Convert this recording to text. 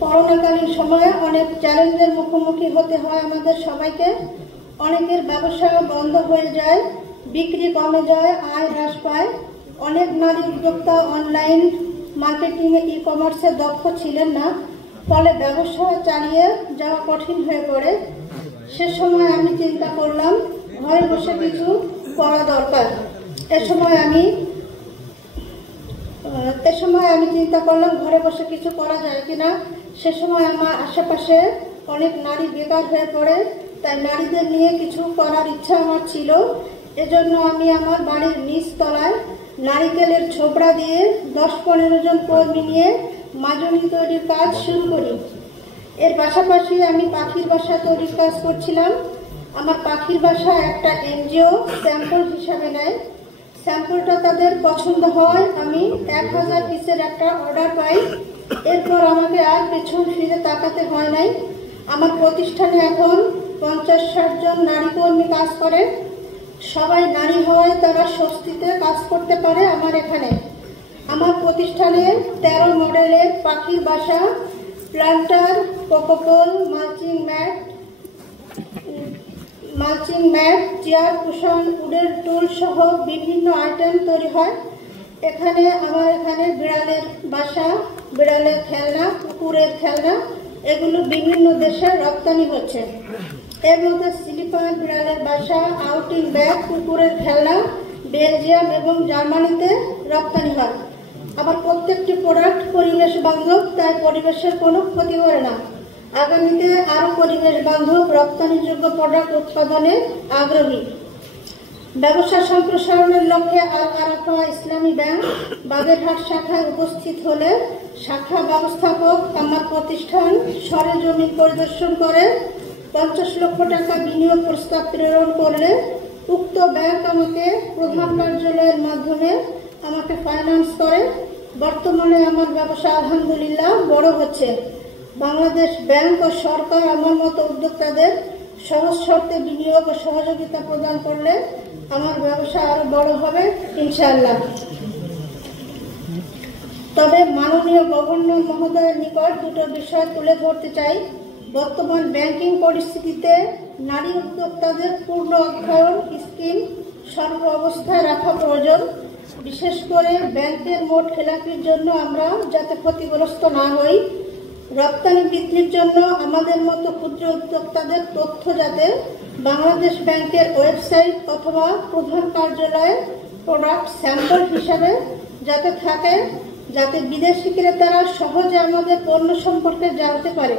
করোনাকালীন সময়ে অনেক চ্যালেঞ্জের মুখোমুখি হতে হয় আমাদের সবাইকে। অনেকের ব্যবসা বন্ধ হয়ে যায়, বিক্রি কমে যায়, আয় হ্রাস পায়। অনেক নারী উদ্যোক্তা অনলাইন মার্কেটিংয়ে ই-কমার্সে দক্ষ ছিলেন না, ফলে ব্যবসা চালিয়ে যাওয়া কঠিন হয়ে পড়ে। সে সময় আমি চিন্তা করলাম ঘরে বসে কিছু করা দরকার। এ সময় আমি চিন্তা করলাম ঘরে বসে কিছু করা যায় কিনা। সে সময় আমার আশেপাশে অনেক নারী বেকার হয়ে পড়ে, তাই নারীদের নিয়ে কিছু করার ইচ্ছা আমার ছিল। এজন্য আমি আমার বাড়ির নিচ তলায় নারিকেলের ছোবড়া দিয়ে 10-15 জন কর্মী নিয়ে মাজনি তৈরির কাজ শুরু করি। এর পাশাপাশি আমি পাখির বাসা তৈরির কাজ করছিলাম। আমার পাখির বাসা একটা এনজিও স্যাম্পল হিসাবে নেয়। স্যাম্পলটা তাদের পছন্দ হয়, আমি 1000 পিসের একটা অর্ডার পাই। এরপর আমাকে আর পেছন ফিরে তাকাতে হয় নাই। আমার প্রতিষ্ঠানে এখন 50-60 জন নারী কর্মী কাজ করে। সবাই নারী হওয়ায় তারা স্বস্তিতে কাজ করতে পারে আমার এখানে। আমার প্রতিষ্ঠানে 13 মডেলের পাখির বাসা, planter, coco pole, mulching mat, chair, cushion, উডের টুল সহ বিভিন্ন আইটেম তৈরি হয়। আমার এখানে বিড়ালের বাসা, বিড়ালের খেলনা, কুকুরের খেলনা, এগুলো বিভিন্ন দেশে রপ্তানি হচ্ছে। এর মধ্যে স্লিপার, বিড়ালের বাসা, আউটিং ব্যাগ, কুকুরের খেলনা বেলজিয়াম এবং জার্মানিতে রপ্তানি হয়। আবার প্রত্যেকটি প্রোডাক্ট পরিবেশ বান্ধব, তাই পরিবেশের কোনো ক্ষতি করে না। আগামীতে আরও পরিবেশ বান্ধব রপ্তানিযোগ্য প্রোডাক্ট উৎপাদনে আগ্রহী। ব্যবসা সম্প্রসারণের লক্ষ্যে আল আরাফা ইসলামী ব্যাংক বাগেরহাট শাখায় উপস্থিত হলে শাখা ব্যবস্থাপক আমার প্রতিষ্ঠান সরেজমিন পরিদর্শন করে 50 লক্ষ টাকা বিনিয়োগ প্রস্তাব প্রেরণ করলে উক্ত ব্যাংক আমাকে প্রধান কার্যালয়ের মাধ্যমে আমাকে ফাইন্যান্স করে। বর্তমানে আমার ব্যবসা আলহামদুলিল্লাহ বড় হচ্ছে। বাংলাদেশ ব্যাংক ও সরকার আমার মতো উদ্যোক্তাদের সহজ শর্তে বিনিয়োগ ও সহযোগিতা প্রদান করলে আমার ব্যবসা আরো বড় হবে ইনশাআল্লাহ। তবে মাননীয় গভর্নর মহোদয়ের নিকট দুটো বিষয় তুলে ধরতে চাই। বর্তমান ব্যাংকিং পরিস্থিতিতে নারী উদ্যোক্তাদের পূর্ণ অর্থায়ন স্কিম সর্ব অবস্থায় রাখা প্রয়োজন। বিশেষ করে ব্যাংকের মোট খেলাপির জন্য আমরা যাতে ক্ষতিগ্রস্ত না হই। রপ্তানি বৃদ্ধির জন্য আমাদের মতো ক্ষুদ্র উদ্যোক্তাদের তথ্য যাতে বাংলাদেশ ব্যাংকের ওয়েবসাইট অথবা প্রধান কার্যালয়ে প্রোডাক্ট স্যাম্পল হিসাবে যাতে থাকে, যাতে বিদেশি ক্রেতারা সহজে আমাদের পণ্য সম্পর্কে জানতে পারে।